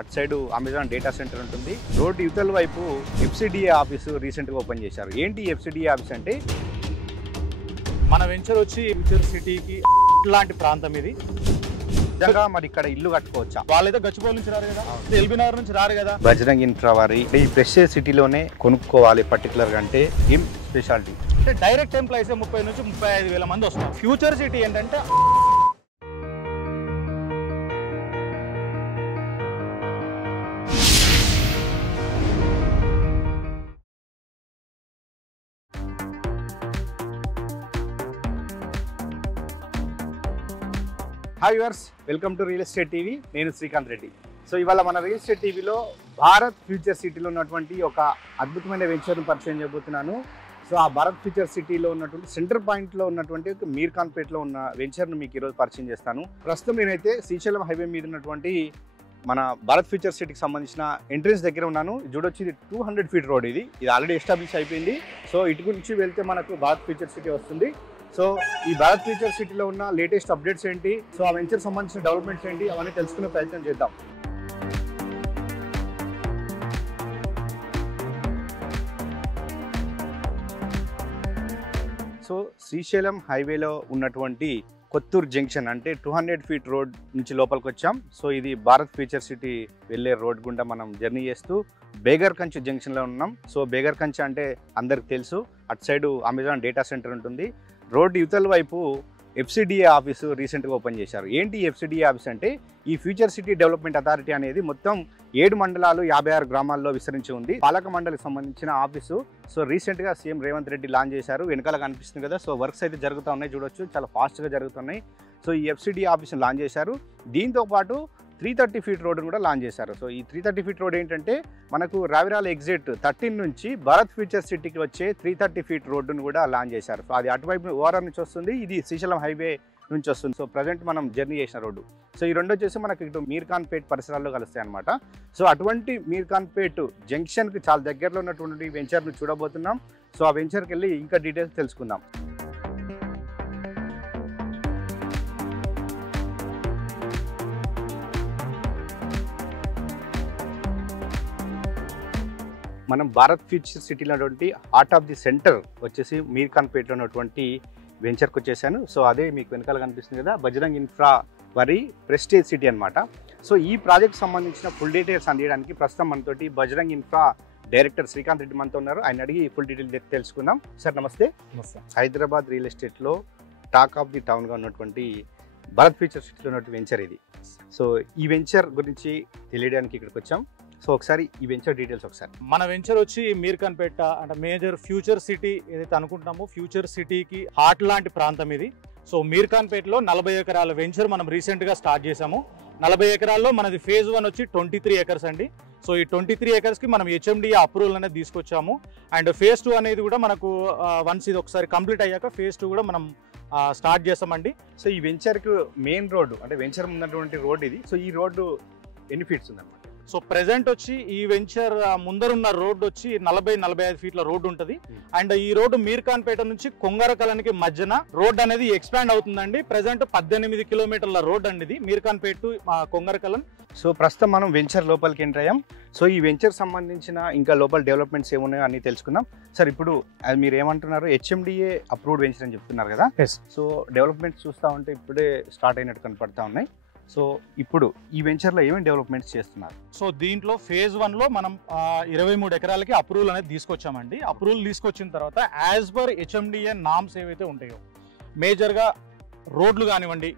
అటు side Amazon data centre ఉంటుంది. Road యువతల వైపు ఎఫ్సిడిఏ ఆఫీసు రీసెంట్గా ఓపెన్ చేశారు. ఏంటి ఎఫ్సిడిఏ ఆఫీస్ అంటే? మన వెంచర్ వచ్చి ఫ్యూచర్ సిటీకి లాంటి ప్రాంతం ఇది. నిజంగా మరి ఇక్కడ ఇల్లు కట్టుకోవచ్చా? వాళ్ళైతే గచ్చిబౌలి నుంచి రారు కదా, ఎల్బీ నగర్ నుంచి రారు కదా. బజరంగ్ ఇన్ఫ్రా వారి ఈ ప్రెస్టేజ్ సిటీలోనే కొనుక్కోవాలి పర్టికులర్గా అంటే ఏం స్పెషాలిటీ? అంటే డైరెక్ట్ ఎంప్లాయీస్ 30 నుంచి 35,000 మంది వస్తారు. ఫ్యూచర్ సిటీ ఏంటంటే hi viewers, welcome to real estate TV. నేను శ్రీకాంత్ రెడ్డి. సో ఇవాళ మన రియల్ ఎస్టేట్ టీవీలో భారత్ ఫ్యూచర్ సిటీలో ఉన్నటువంటి ఒక అద్భుతమైన వెంచర్ను పరిచయం చేయబోతున్నాను. సో ఆ భారత్ ఫ్యూచర్ సిటీలో ఉన్నటువంటి సెంటర్ పాయింట్లో ఉన్నటువంటి ఒక మీర్ఖాన్పేట్లో ఉన్న వెంచర్ను మీకు ఈరోజు పరిచయం చేస్తాను. ప్రస్తుతం నేనైతే శ్రీశైలం హైవే మీద ఉన్నటువంటి మన భారత్ ఫ్యూచర్ సిటీకి సంబంధించిన ఎంట్రన్స్ దగ్గర ఉన్నాను. చూడొచ్చు, ఇది 200 ఫీట్ రోడ్. ఇది ఆల్రెడీ ఎస్టాబ్లిష్ అయిపోయింది. సో ఇటు నుంచి వెళ్తే మనకు భారత్ ఫ్యూచర్ సిటీ వస్తుంది. సో ఈ భారత్ ఫ్యూచర్ సిటీలో ఉన్న లేటెస్ట్ అప్డేట్స్ ఏంటి, సో ఆ వెంచర్ సంబంధించిన డెవలప్మెంట్స్ ఏంటి, అవన్నీ తెలుసుకునే ప్రయత్నం చేద్దాం. సో శ్రీశైలం హైవేలో ఉన్నటువంటి కొత్తూరు జంక్షన్ అంటే 200 ఫీట్ రోడ్ నుంచి లోపలికి వచ్చాం. సో ఇది భారత్ ఫ్యూచర్ సిటీ వెళ్ళే రోడ్ గుండా మనం జర్నీ చేస్తూ బేగర్కంచ్ జంక్షన్లో ఉన్నాం. సో బేగర్కంచ్ అంటే అందరికి తెలుసు, అటు సైడ్ అమెజాన్ డేటా సెంటర్ ఉంటుంది. రోడ్డు యువతల వైపు ఎఫ్సిడిఏ ఆఫీసు రీసెంట్గా ఓపెన్ చేశారు. ఏంటి ఎఫ్సిడిఏ ఆఫీస్ అంటే? ఈ ఫ్యూచర్ సిటీ డెవలప్మెంట్ అథారిటీ అనేది మొత్తం 7 మండలాలు 56 గ్రామాల్లో విస్తరించి ఉంది. పాలక మండలికి సంబంధించిన ఆఫీసు. సో రీసెంట్గా సీఎం రేవంత్ రెడ్డి లాంచ్ చేశారు. వెనకాల కనిపిస్తుంది కదా, సో వర్క్స్ అయితే జరుగుతూ ఉన్నాయి. చూడొచ్చు, చాలా ఫాస్ట్గా జరుగుతున్నాయి. సో ఈ ఎఫ్సిడిఏ ఆఫీస్ని లాంచ్ చేశారు. దీంతోపాటు 330 ఫీట్ రోడ్డును కూడా లాంచ్ చేశారు. సో ఈ 330 ఫీట్ రోడ్ ఏంటంటే మనకు రావిరాల ఎగ్జిట్ 13 నుంచి భారత్ ఫ్యూచర్ సిటీకి వచ్చే 330 ఫీట్ రోడ్డును కూడా లాంచ్ చేశారు. సో అది అటువైపు ఓఆర్ఆర్ నుంచి వస్తుంది, ఇది శ్రీశైలం హైవే నుంచి వస్తుంది. సో ప్రజెంట్ మనం జర్నీ చేసిన రోడ్డు. సో ఈ రెండు వచ్చేసి మనకి ఇటు మీర్ఖాన్పేట్ పరిసరాల్లో కలుస్తాయి అనమాట. సో అటువంటి మీర్ఖాన్పేట్ జంక్షన్కి చాలా దగ్గరలో ఉన్నటువంటి వెంచర్ను చూడబోతున్నాం. సో ఆ వెంచర్కి వెళ్ళి ఇంకా డీటెయిల్స్ తెలుసుకుందాం. మనం భారత్ ఫ్యూచర్ సిటీలో ఉన్నటువంటి హార్ట్ ఆఫ్ ది సెంటర్ వచ్చేసి మీర్ఖాన్పేట్లో ఉన్నటువంటి వెంచర్కి వచ్చేసాను. సో అదే మీకు వెనకాల కనిపిస్తుంది కదా, బజరంగ్ ఇన్ఫ్రా వారి ప్రెస్టేజ్ సిటీ అనమాట. సో ఈ ప్రాజెక్ట్ సంబంధించిన ఫుల్ డీటెయిల్స్ అందించడానికి ప్రస్తుతం మనతోటి బజరంగ్ ఇన్ఫ్రా డైరెక్టర్ శ్రీకాంత్ రెడ్డి మనతో ఉన్నారు. ఆయన అడిగి ఫుల్ డీటెయిల్ తెలుసుకుందాం. సార్ నమస్తే. నమస్తే. హైదరాబాద్ రియల్ ఎస్టేట్లో టాక్ ఆఫ్ ది టౌన్గా ఉన్నటువంటి భారత్ ఫ్యూచర్ సిటీలో ఉన్నటువంటి వెంచర్ ఇది. సో ఈ వెంచర్ గురించి తెలియడానికి ఇక్కడికి వచ్చాం. సో ఒకసారి ఈ వెంచర్ డీటెయిల్స్ ఒకసారి. మన వెంచర్ వచ్చి మీర్ఖాన్పేట అంటే మేజర్ ఫ్యూచర్ సిటీ ఏదైతే అనుకుంటున్నామో ఫ్యూచర్ సిటీకి హార్ట్ లాంటి ప్రాంతం ఇది. సో మీర్ఖాన్పేటలో 40 ఎకరాల వెంచర్ మనం రీసెంట్గా స్టార్ట్ చేసాము. 40 ఎకరాల్లో మనది ఫేజ్ 1 వచ్చి 23 ఎకర్స్ అండి. సో ఈ 23 ఎకర్స్కి మనం హెచ్ఎండిఏ అప్రూవల్ అనేది తీసుకొచ్చాము. అండ్ ఫేజ్ 2 అనేది కూడా మనకు వన్స్ ఇది ఒకసారి కంప్లీట్ అయ్యాక ఫేజ్ 2 కూడా మనం స్టార్ట్ చేస్తామండి. సో ఈ వెంచర్కి మెయిన్ రోడ్డు అంటే వెంచర్ ఉన్నటువంటి రోడ్ ఇది. సో ఈ రోడ్డు ఎన్ని ఫీట్స్ ఉందన్నమాట? సో ప్రెసెంట్ వచ్చి ఈ వెంచర్ ముందరున్న రోడ్డు వచ్చి 40-45 ఫీట్ల రోడ్డు ఉంటుంది. అండ్ ఈ రోడ్డు మీర్ఖాన్పేట నుంచి కొంగరకలానికి మధ్యన రోడ్ అనేది ఎక్స్పాండ్ అవుతుందండి. ప్రెసెంట్ 18 కిలోమీటర్ల రోడ్ అండి ఇది మీర్ఖాన్పేట టు కొంగరకలన్. సో ప్రస్తుతం మనం వెంచర్ లోపలికి ఎంటర్ అయ్యాం. సో ఈ వెంచర్ సంబంధించిన ఇంకా లోపల డెవలప్మెంట్స్ ఏమున్నాయో అన్ని తెలుసుకుందాం. సార్ ఇప్పుడు అది మీరు ఏమంటున్నారు, హెచ్ఎండిఏ అప్రూవ్డ్ వెంచర్ అని చెప్తున్నారు కదా. సో డెవలప్మెంట్స్ చూస్తూ ఉంటే ఇప్పుడే స్టార్ట్ అయినట్టు కనపడతా ఉన్నాయి. సో ఇప్పుడు ఈ వెంచర్లో ఏమేమి డెవలప్మెంట్స్ చేస్తున్నారు? సో దీంట్లో ఫేజ్ 1లో మనం 23 ఎకరాలకి అప్రూవల్ అనేది తీసుకొచ్చామండి. అప్రూవల్ తీసుకొచ్చిన తర్వాత యాజ్ పర్ హెచ్ఎండిఏ నామ్స్ ఏవైతే ఉంటాయో మేజర్గా రోడ్లు కానివ్వండి,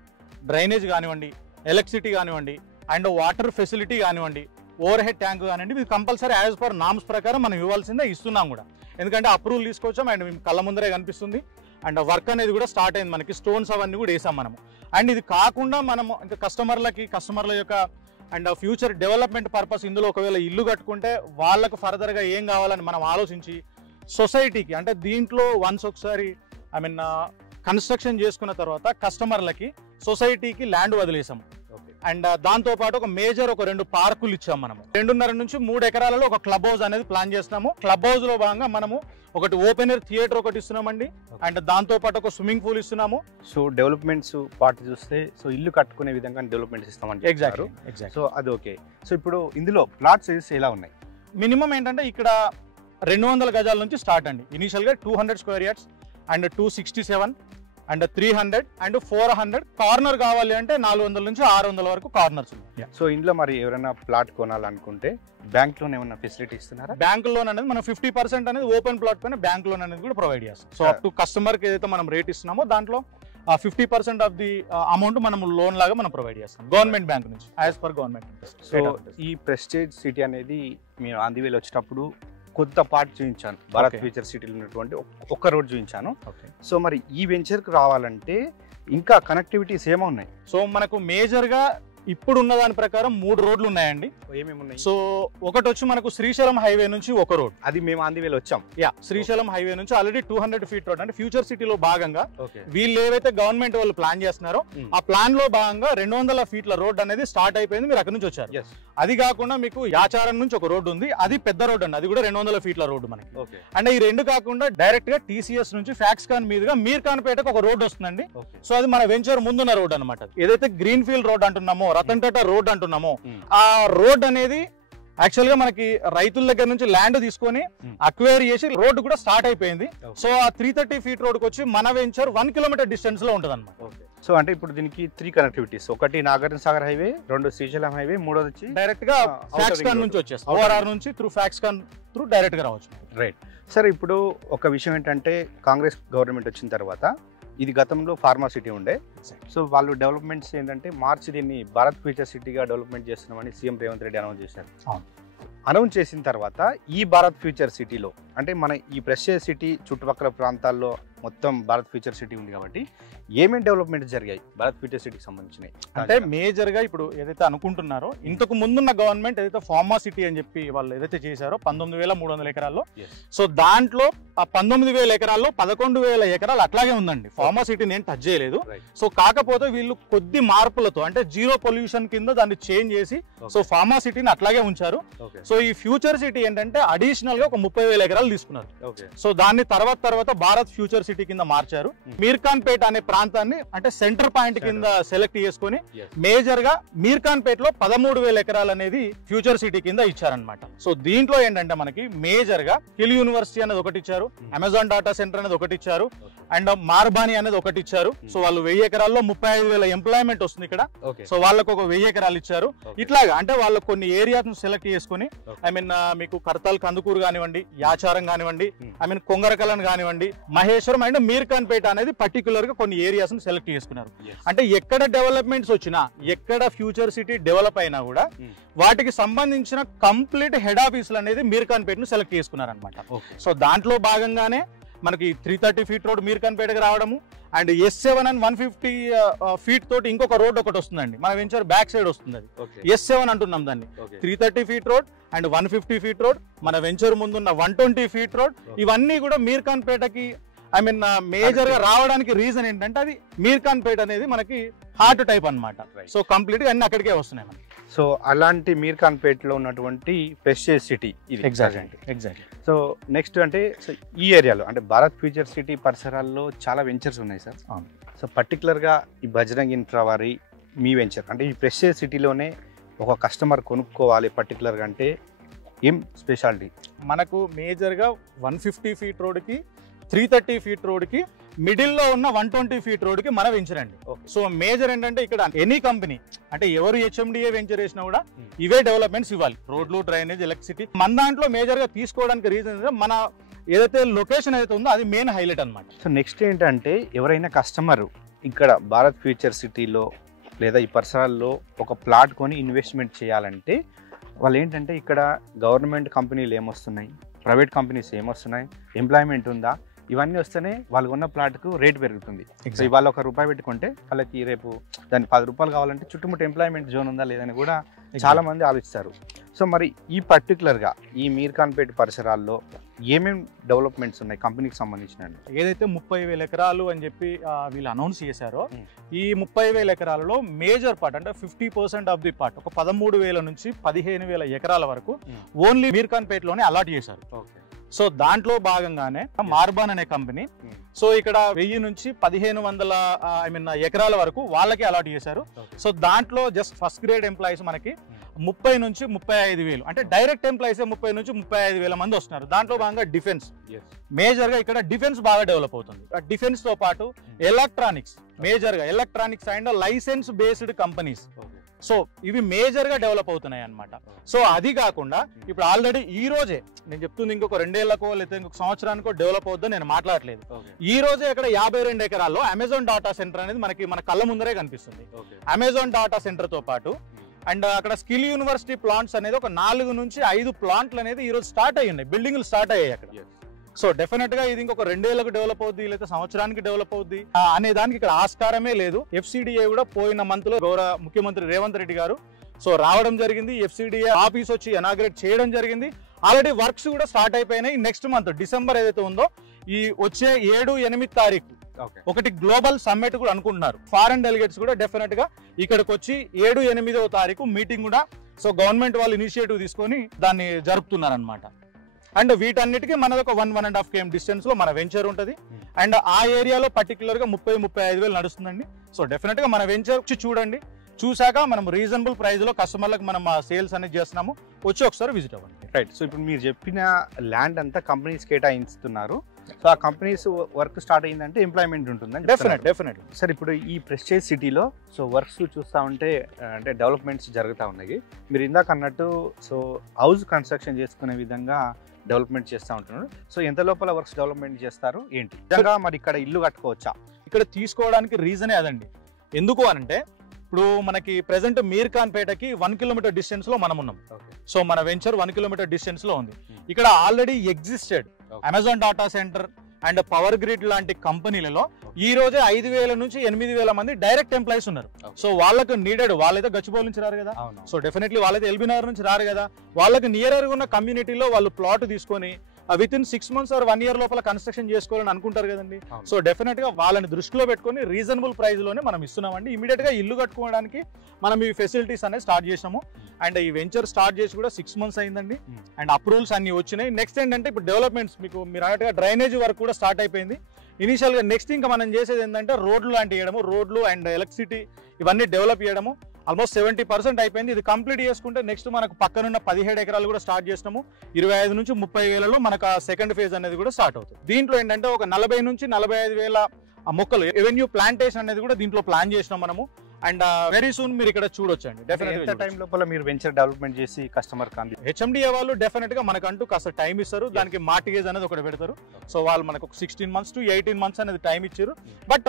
డ్రైనేజ్ కానివ్వండి, ఎలక్ట్రిసిటీ కానివ్వండి, అండ్ వాటర్ ఫెసిలిటీ కానివ్వండి, ఓవర్ హెడ్ ట్యాంక్ కానివ్వండి, ఇది కంపల్సరీ యాజ్ పర్ నామ్స్ ప్రకారం మనం ఇవ్వాల్సిందే ఇస్తున్నాం కూడా. ఎందుకంటే అప్రూవల్ తీసుకొచ్చాం అండ్ మేము కళ్ళ ముందరే కనిపిస్తుంది. అండ్ వర్క్ అనేది కూడా స్టార్ట్ అయింది, మనకి స్టోన్స్ అవన్నీ కూడా వేసాం మనము. అండ్ ఇది కాకుండా మనము ఇంకా కస్టమర్ల యొక్క అండ్ ఫ్యూచర్ డెవలప్మెంట్ పర్పస్ ఇందులో ఒకవేళ ఇల్లు కట్టుకుంటే వాళ్ళకు ఫర్దర్గా ఏం కావాలని మనం ఆలోచించి సొసైటీకి అంటే దీంట్లో వన్స్ ఒకసారి కన్స్ట్రక్షన్ చేసుకున్న తర్వాత కస్టమర్లకి సొసైటీకి ల్యాండ్ వదిలేసాం. అండ్ దాంతో పాటు ఒక మేజర్ ఒక 2 పార్కులు ఇచ్చాం మనము. 2.5 నుంచి 3 ఎకరాలలో ఒక క్లబ్ హౌస్ అనేది ప్లాన్ చేస్తున్నాము. క్లబ్ హౌస్ లో భాగంగా మనము ఒకటి ఓపెన్ ఎయిర్ థియేటర్ ఒకటి ఇస్తున్నామండి. అండ్ దాంతో పాటు ఒక స్విమ్మింగ్ పూల్ ఇస్తున్నాము. సో డెవలప్మెంట్స్ పార్ట్ చూస్తే సో ఇల్లు కట్టుకునే విధంగా డెవలప్మెంట్స్ ఇస్తామని ఎగ్జాక్ట్లీ. సో అది ఓకే. సో ఇప్పుడు ఇందులో ప్లాట్ సైజెస్ ఎలా ఉన్నాయి? మినిమం ఏంటంటే ఇక్కడ 200 గజాల నుంచి స్టార్ట్ అండి. ఇనీషియల్ గా 200 square yards and 267 and 300 and 400. Corner కావాలి అంటే 400 నుంచి 600 వరకు కార్నర్స్ ఉన్నాయి. సో ఇందులో మరి ఎవరైనా ప్లాట్ కొనాలనుకుంటే బ్యాంక్ లోన్ ఏమైనా ఫెసిలిటీ ఇస్తున్నారా? బ్యాంక్ లోన్ అనేది మనం 50% అనేది ఓపెన్ ప్లాట్ పైన బ్యాంక్ లోన్ అనేది కూడా ప్రొవైడ్ చేస్తాం. సో అప్ టు కస్టమర్ కి ఏదైతే మనం రేట్ ఇస్తున్నామో దాంట్లో 50% ఆఫ్ ది అమౌంట్ మనం లోన్ లాగా మనం ప్రొవైడ్ చేస్తాం గవర్నమెంట్ బ్యాంక్ నుంచి యాజ్ పర్ గవర్నమెంట్. సో ఈ ప్రెస్టేజ్ సిటీ అనేది మేము ఆంధ్రవేలు వచ్చేటప్పుడు కొత్త పార్ట్ చూపించాను. భారత్ ఫ్యూచర్ సిటీలో ఉన్నటువంటి ఒక్క రోడ్ చూపించాను. సో మరి ఈ వెంచర్కి రావాలంటే ఇంకా కనెక్టివిటీస్ ఏమో ఉన్నాయి? సో మనకు మేజర్గా ఇప్పుడు ఉన్న దాని ప్రకారం 3 రోడ్లు ఉన్నాయండి. ఏమేమి ఉన్నాయి? సో ఒకటి వచ్చి మనకు శ్రీశైలం హైవే నుంచి ఒక రోడ్, అది మేము ఆంధ్రవేలు వచ్చాం. శ్రీశైలం హైవే నుంచి ఆల్రెడీ 200 ఫీట్ రోడ్ అంటే ఫ్యూచర్ సిటీలో భాగంగా వీళ్ళు ఏవైతే గవర్నమెంట్ వాళ్ళు ప్లాన్ చేస్తున్నారో ఆ ప్లాన్ లో భాగంగా 200 ఫీట్ల రోడ్ అనేది స్టార్ట్ అయిపోయింది. మీరు అక్కడ నుంచి వచ్చారు. అది కాకుండా మీకు యాచారం నుంచి ఒక రోడ్డు ఉంది, అది పెద్ద రోడ్ అండి, అది కూడా 200 ఫీట్ల రోడ్డు మనకి. అంటే ఈ 2 కాకుండా డైరెక్ట్ గా TCS నుంచి ఫ్యాక్స్కాన్ మీదుగా మీర్ఖాన్పేటకు ఒక రోడ్ వస్తుందండి. సో అది మన వెంచర్ ముందున్న రోడ్ అనమాట. ఏదైతే గ్రీన్ ఫీల్డ్ రోడ్ అంటున్నామో, రతన్ టాటా రోడ్ అంటున్నామో, ఆ రోడ్ అనేది యాక్చువల్ గా మనకి రైతుల దగ్గర నుంచి ల్యాండ్ తీసుకొని అక్వైర్ చేసి రోడ్డు కూడా స్టార్ట్ అయిపోయింది. సో ఆ 330 ఫీట్ రోడ్కి వచ్చి మన వెంచర్ 1 కిలోమీటర్ డిస్టెన్స్ లో ఉంటుంది అనమాట. సో అంటే ఇప్పుడు దీనికి 3 కనెక్టివిటీస్, ఒకటి నాగార్జున సాగర్ హైవే, 2 శ్రీశైలం హైవే, 3వది వచ్చి డైరెక్ట్ గా ఫ్యాక్స్కాన్ నుంచి వచ్చేస్తాం. ORR నుంచి త్రూ ఫ్యాక్స్కాన్ త్రూ డైరెక్ట్ గా రావచ్చు. Right sir. ఇప్పుడు ఒక విషయం ఏంటంటే కాంగ్రెస్ గవర్నమెంట్ వచ్చిన తర్వాత ఇది గతంలో ఫార్మా సిటీ ఉండే. సో వాళ్ళు డెవలప్మెంట్స్ ఏంటంటే మార్చి దీన్ని భారత్ ఫ్యూచర్ సిటీగా డెవలప్మెంట్ చేస్తున్నామని సీఎం రేవంత్ రెడ్డి అనౌన్స్ చేశారు. అనౌన్స్ చేసిన తర్వాత ఈ భారత్ ఫ్యూచర్ సిటీలో అంటే మన ఈ ప్రెస్టేజ్ సిటీ చుట్టుపక్కల ప్రాంతాల్లో మొత్తం భారత్ ఫ్యూచర్ సిటీ ఉంది కాబట్టి ఏమేమి డెవలప్మెంట్స్ జరిగాయి భారత్ ఫ్యూచర్ సిటీకి సంబంధించినవి? అంటే మేజర్ గా ఇప్పుడు ఏదైతే అనుకుంటున్నారో ఇంతకు ముందున్న గవర్నమెంట్ ఏదైతే ఫార్మా సిటీ అని చెప్పి వాళ్ళు ఏదైతే చేశారో 19,300 ఎకరాల్లో, సో దాంట్లో ఆ 19,000 ఎకరాల్లో 11,000 ఎకరాలు అట్లాగే ఉందండి. ఫార్మా సిటీని ఏం టచ్ చేయలేదు. సో కాకపోతే వీళ్ళు కొద్ది మార్పులతో అంటే జీరో పొల్యూషన్ కింద దాన్ని చేంజ్ చేసి సో ఫార్మా సిటీని అట్లాగే ఉంచారు. సో ఈ ఫ్యూచర్ సిటీ ఏంటంటే అడిషనల్ గా ఒక 30,000 ఎకరాలు తీసుకున్నారు. సో దాన్ని తర్వాత భారత్ ఫ్యూచర్ సిటీ కింద మార్చారు. మీర్ఖాన్పేట అనే ప్రాంతాన్ని అంటే సెంటర్ పాయింట్ కింద సెలెక్ట్ చేసుకుని మేజర్ గా మీర్ఖాన్పేటలో 13,000 ఎకరాలు అనేది ఫ్యూచర్ సిటీ కింద ఇచ్చారనమాట. సో దీంట్లో ఏంటంటే మనకి మేజర్ గా హిల్ యూనివర్సిటీ అనేది ఒకటి ఇచ్చారు, అమెజాన్ డాటా సెంటర్ అనేది ఒకటి ఇచ్చారు, అండ్ మార్బానీ అనేది ఒకటి ఇచ్చారు. సో వాళ్ళు 1000 ఎకరాల్లో 35,000 ఎంప్లాయ్మెంట్ వస్తుంది ఇక్కడ. సో వాళ్ళకు ఒక 1000 ఎకరాలు ఇచ్చారు. ఇట్లాగా అంటే వాళ్ళు కొన్ని ఏరియాస్ సెలెక్ట్ చేసుకుని ఐ మీన్ మీకు కర్తాల్ కందుకూరు కానివ్వండి, యాచారం కానివ్వండి, ఐ మీన్ కొంగరకలన్ కానివ్వండి, మహేశ్వరం అండ్ మీర్ఖాన్పేట అనేది పర్టికులర్ గా కొన్ని ఏరియాస్ సెలెక్ట్ చేసుకున్నారు. అంటే ఎక్కడ డెవలప్మెంట్స్ వచ్చినా, ఎక్కడ ఫ్యూచర్ సిటీ డెవలప్ అయినా కూడా వాటికి సంబంధించిన కంప్లీట్ హెడ్ ఆఫీసులు అనేది మీర్ఖాన్పేటను సెలెక్ట్ చేసుకున్నారు అనమాట. సో దాంట్లో భాగంగానే మనకి 330 ఫీట్ రోడ్ మీర్ఖాన్పేటకి రావడము, అండ్ S7 అండ్ 150 ఫీట్ తోటి ఇంకొక రోడ్ ఒకటి వస్తుందండి. మన వెంచర్ బ్యాక్ సైడ్ వస్తుంది, అది S7 అంటున్నాం దాన్ని. 330 feet road and 150 feet road, మన వెంచర్ ముందున్న 120 ఫీట్ రోడ్, ఇవన్నీ కూడా మీర్ఖాన్పేటకి ఐ మీన్ మేజర్ గా రావడానికి రీజన్ ఏంటంటే అది మీర్ఖాన్పేట అనేది మనకి హార్ట్ టైప్ అన్నమాట. సో కంప్లీట్ గా అన్ని అక్కడికే వస్తున్నాయి మనకి. సో అలాంటి మీర్ఖాన్పేటలో ఉన్నటువంటి ప్రెస్టేజ్ సిటీ ఇది. ఎగ్జాక్ట్లీ. సో నెక్స్ట్ అంటే సో ఈ ఏరియాలో అంటే భారత్ ఫ్యూచర్ సిటీ పరిసరాల్లో చాలా వెంచర్స్ ఉన్నాయి సార్. సో పర్టికులర్గా ఈ బజరంగ్ ఇన్ఫ్రా వారి మీ వెంచర్ అంటే ఈ ప్రెస్టేజ్ సిటీలోనే ఒక కస్టమర్ కొనుక్కోవాలి పర్టికులర్గా అంటే ఏం స్పెషాలిటీ? మనకు మేజర్గా 150 ఫీట్ రోడ్కి 330 ఫీట్ రోడ్కి మిడిల్లో ఉన్న 120 ఫీట్ రోడ్కి మన వెంచర్ అండి. సో మేజర్ ఏంటంటే ఇక్కడ ఎనీ కంపెనీ అంటే ఎవరు HMDA వెంచర్ చేసినా కూడా ఇవే డెవలప్మెంట్స్ ఇవ్వాలి, రోడ్లు, డ్రైనేజ్, ఎలక్ట్రిసిటీ. మన దాంట్లో మేజర్గా తీసుకోవడానికి రీజన్ మన ఏదైతే లొకేషన్ ఏదైతే ఉందో అది మెయిన్ హైలైట్ అనమాట. సో నెక్స్ట్ ఏంటంటే ఎవరైనా కస్టమర్ ఇక్కడ భారత్ ఫ్యూచర్ సిటీలో లేదా ఈ పరిసరాల్లో ఒక ప్లాట్ కొని ఇన్వెస్ట్మెంట్ చేయాలంటే వాళ్ళు ఏంటంటే ఇక్కడ గవర్నమెంట్ కంపెనీలు ఏమొస్తున్నాయి, ప్రైవేట్ కంపెనీస్ ఏమొస్తున్నాయి, ఎంప్లాయ్మెంట్ ఉందా, ఇవన్నీ వస్తేనే వాళ్ళు ఉన్న ప్లాట్కు రేట్ పెరుగుతుంది. సో ఇవాళ ₹1 పెట్టుకుంటే వాళ్ళకి రేపు దాన్ని ₹10 కావాలంటే చుట్టుముట్టు ఎంప్లాయ్మెంట్ జోన్ ఉందా లేదని కూడా చాలా మంది ఆలోచిస్తారు. సో మరి ఈ పర్టికులర్గా ఈ మీర్ఖాన్పేట పరిసరాల్లో ఏమేమి డెవలప్మెంట్స్ ఉన్నాయి కంపెనీకి సంబంధించిన? ఏదైతే 30,000 ఎకరాలు అని చెప్పి వీళ్ళు అనౌన్స్ చేశారో ఈ 30,000 ఎకరాలలో మేజర్ పార్ట్ అంటే 50% ఆఫ్ ది పార్ట్ ఒక 13,000 నుంచి 15,000 ఎకరాల వరకు ఓన్లీ మీర్ఖాన్పేటలోనే అలాట్ చేశారు. సో దాంట్లో భాగంగానే మార్బాన్ అనే కంపెనీ సో ఇక్కడ 1000 నుంచి 1,500 ఎకరాల వరకు వాళ్ళకి అలాట్ చేశారు. సో దాంట్లో జస్ట్ ఫస్ట్ గ్రేడ్ ఎంప్లాయీస్ మనకి 30 నుంచి 35,000 అంటే డైరెక్ట్ ఎంప్లాయీస్ 30 నుంచి 35,000 మంది వస్తున్నారు. దాంట్లో భాగంగా డిఫెన్స్ మేజర్ గా ఇక్కడ డిఫెన్స్ బాగా డెవలప్ అవుతుంది. డిఫెన్స్ తో పాటు ఎలక్ట్రానిక్స్ మేజర్ గా electronics and licence based companies so ఇవి మేజర్ గా డెవలప్ అవుతున్నాయి అన్నమాట. సో అది కాకుండా ఇప్పుడు ఆల్రెడీ ఈ రోజే నేను చెప్తుంది ఇంకొక 2 ఏళ్లకో లేదా ఇంకొక సంవత్సరానికో డెవలప్ అవుతుందో నేను మాట్లాడలేదు. ఈ రోజే అక్కడ 52 ఎకరాల్లో అమెజాన్ డాటా సెంటర్ అనేది మన కళ్ళ ముందరే కనిపిస్తుంది. అమెజాన్ డాటా సెంటర్ తో పాటు అండ్ అక్కడ స్కిల్ యూనివర్సిటీ ప్లాంట్స్ అనేది ఒక 4 నుంచి 5 ప్లాంట్లు అనేది ఈ రోజు స్టార్ట్ అయ్యి ఉన్నాయి, బిల్డింగ్లు స్టార్ట్ అయ్యాయి అక్కడ. సో డెఫినెట్ గా ఇది ఇంకొక 2 ఏళ్లకు డెవలప్ అవుద్ది లేదా సంవత్సరానికి డెవలప్ అవుద్ది అనే దానికి ఇక్కడ ఆస్కారమే లేదు. FCDA కూడా పోయిన మంత్ లో గౌరవ ముఖ్యమంత్రి రేవంత్ రెడ్డి గారు సో రావడం జరిగింది. FCDA ఆఫీస్ వచ్చి ఇనాగ్రేట్ చేయడం జరిగింది. ఆల్రెడీ వర్క్స్ కూడా స్టార్ట్ అయిపోయినాయి. నెక్స్ట్ మంత్ డిసెంబర్ ఏదైతే ఉందో ఈ వచ్చే 7-8 తారీఖు ఒకటి గ్లోబల్ సమ్మిట్ కూడా అనుకుంటున్నారు. ఫారెన్ డెలిగేట్స్ కూడా డెఫినెట్ గా ఇక్కడికి వచ్చి 7-8వ తారీఖు మీటింగ్ కూడా సో గవర్నమెంట్ వాళ్ళు ఇనిషియేటివ్ తీసుకొని దాన్ని జరుపుతున్నారు అనమాట. అండ్ వీటన్నిటికీ మనది ఒక 1-1.5 km డిస్టెన్స్ లో మన వెంచర్ ఉంటుంది. అండ్ ఆ ఏరియాలో పర్టికులర్ గా 30-35 వేలు నడుస్తుందండి. సో డెఫినెట్ గా మన వెంచర్ వచ్చి చూడండి, చూసాక మనం రీజనబుల్ ప్రైస్ లో కస్టమర్లకు మనం సేల్స్ అనేది చేస్తున్నాము, వచ్చి ఒకసారి విజిట్ అవ్వండి. రైట్. సో ఇప్పుడు మీరు చెప్పిన ల్యాండ్ అంతా కంపెనీస్ కేటాయిస్తున్నారు. సో ఆ కంపెనీస్ వర్క్ స్టార్ట్ అయ్యిందంటే ఎంప్లాయ్మెంట్ ఉంటుందని డెఫినెట్. సార్ ఇప్పుడు ఈ ప్రెస్టేజ్ సిటీలో సో వర్క్స్ చూస్తూ ఉంటే అంటే డెవలప్మెంట్స్ జరుగుతూ ఉన్నాయి. మీరు ఇందాక అన్నట్టు సో హౌస్ కన్స్ట్రక్షన్ చేసుకునే విధంగా డెవలప్మెంట్ చేస్తూ ఉంటున్నారు. సో ఎంత లోపల వర్క్స్ డెవలప్మెంట్ చేస్తారు ఏంటి నిజంగా మరి ఇక్కడ ఇల్లు కట్టుకోవచ్చా? ఇక్కడ తీసుకోవడానికి రీజనే అదండి. ఎందుకు అనంటే ఇప్పుడు మనకి ప్రెసెంట్ మీర్ఖాన్పేటకి 1 కిలోమీటర్ డిస్టెన్స్ లో మనం ఉన్నాం. సో మన వెంచర్ 1 కిలోమీటర్ డిస్టెన్స్ లో ఉంది. ఇక్కడ already existed Amazon data centre and power grid లాంటి కంపెనీలలో ఈ రోజే 5,000 నుంచి 8,000 మంది డైరెక్ట్ ఎంప్లాయీస్ ఉన్నారు. సో వాళ్ళకు నీడెడ్ వాళ్ళైతే గచ్చిబౌలి నుంచి రారు కదా. సో డెఫినెట్లీ వాళ్ళైతే ఎల్బీ నగర్ నుంచి రారు కదా. వాళ్ళకి నియర్ ఉన్న కమ్యూనిటీలో వాళ్ళు ప్లాట్ తీసుకొని with in 6 months or 1 year లోపల కన్స్ట్రక్షన్ చేసుకోవాలని అనుకుంటారు కదండి. సో డెఫినెట్ గా వాళ్ళని దృష్టిలో పెట్టుకొని రీజనబుల్ ప్రైస్ లోనే మనం ఇస్తున్నామండి. ఇమీడియట్ గా ఇల్లు కట్టుకోవడానికి మనం ఈ ఫెసిలిటీస్ అనేది స్టార్ట్ చేసాము. అండ్ ఈ వెంచర్ స్టార్ట్ చేసి కూడా 6 months అయిందండి. అండ్ అప్రూవల్స్ అన్ని వచ్చినాయి. నెక్స్ట్ ఏంటంటే ఇప్పుడు డెవలప్మెంట్స్ మీరు అన్నట్టుగా డ్రైనేజ్ వర్క్ కూడా స్టార్ట్ అయిపోయింది ఇనిషియల్ గా. నెక్స్ట్ ఇంకా మనం చేసేది ఏంటంటే రోడ్లు లాంటివి వేయడము, రోడ్లు అండ్ ఎలక్ట్రిసిటీ ఇవన్నీ డెవలప్ చేయడము. ఆల్మోస్ట్ 70% అయిపోయింది. ఇది కంప్లీట్ చేసుకుంటే నెక్స్ట్ మనకు పక్కనున్న 17 ఎకరాలు కూడా స్టార్ట్ చేసినాము. 25 నుంచి 30 వేలలో మనకు సెకండ్ ఫేజ్ అనేది కూడా స్టార్ట్ అవుతుంది. దీంట్లో ఏంటంటే ఒక 40 నుంచి 45 వేల మొక్కలు ఎవెన్యూ ప్లాంటేషన్ అనేది కూడా దీంట్లో ప్లాన్ చేసినాం మనము. అండ్ వెరీ సూన్ మీరు ఇక్కడ చూడొచ్చండి. డెఫినెట్ టైం లోపల మీరు వెంచర్ డెవలప్మెంట్ చేసి కస్టమర్ కాంది HMDA వాళ్ళు డెఫినెట్ గా మనకంటూ కాస్త టైం ఇస్తారు. దానికి మార్టిగేజ్ అనేది ఒకటి పెడతారు. సో వాళ్ళు మనకు ఒక 16 months to 18 months అనేది టైం ఇచ్చారు. బట్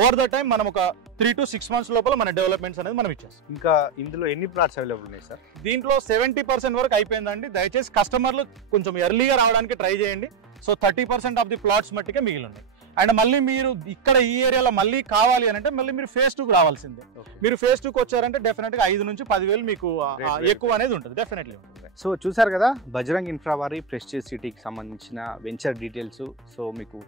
ఓవర్ ద టైం మనం ఒక 3 to 6 months లోపల మన డెవలప్మెంట్స్ అనేది మనం ఇచ్చేస్తాం. ఇంకా ఇందులో ఎన్ని ప్లాట్స్ అవైలబుల్ ఉన్నాయి సార్? దీంట్లో 70% వరకు అయిపోయిందండి. దయచేసి కస్టమర్లు కొంచెం ఎర్లీగా రావడానికి ట్రై చేయండి. సో 30% ఆఫ్ ది ప్లాట్స్ మట్టిగా మిగిలి ఉన్నాయి. అండ్ మళ్ళీ మీరు ఇక్కడ ఈ ఏరియాలో మళ్ళీ కావాలి అని అంటే మళ్ళీ మీరు phase 2కి రావాల్సిందే. మీరు phase 2కి వచ్చారంటే డెఫినెట్ గా 5 నుంచి 10,000 మీకు ఎక్కువ అనేది ఉంటుంది, డెఫినెట్లీ ఉంటుంది. సో చూసారు కదా బజరంగ్ ఇన్ఫ్రా వారి ప్రెస్టేజ్ సిటీకి సంబంధించిన వెంచర్ డీటెయిల్స్. సో మీకు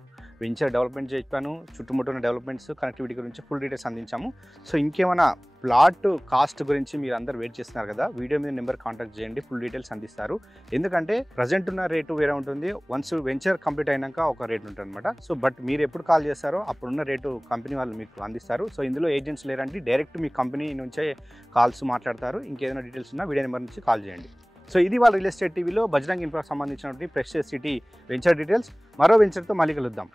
వెంచర్ డెవలప్మెంట్ చెప్పాను, చుట్టుముట్టున్న డెవలప్మెంట్స్ కనెక్టివిటీ గురించి ఫుల్ డీటెయిల్స్ అందించాము. సో ఇంకేమైనా ప్లాట్ కాస్ట్ గురించి మీరు అందరు వెయిట్ చేస్తున్నారు కదా, వీడియో మీద నెంబర్ కాంటాక్ట్ చేయండి, ఫుల్ డీటెయిల్స్ అందిస్తారు. ఎందుకంటే ప్రజెంట్ ఉన్న రేటు వేరే ఉంటుంది, వన్స్ వెంచర్ కంప్లీట్ అయినాక ఒక రేట్ ఉంటుంది అనమాట. సో బట్ మీరు ఎప్పుడు కాల్ చేస్తారో అప్పుడున్న రేటు కంపెనీ వాళ్ళు మీకు అందిస్తారు. సో ఇందులో ఏజెంట్స్ లేరంటే డైరెక్ట్ మీ కంపెనీ నుంచే కాల్స్ మాట్లాడతారు. ఇంకేదైనా డీటెయిల్స్ ఉన్నా వీడియో నెంబర్ నుంచి కాల్ చేయండి. సో ఇది వాళ్ళ రియల్ ఎస్టేట్ టీవీలో బజరంగ్ ఇన్ఫ్రా సంబంధించినటువంటి ప్రెస్టేజ్ సిటీ వెంచర్ డీటెయిల్స్. మరో వెంచర్తో మళ్ళీ కలుద్దాం.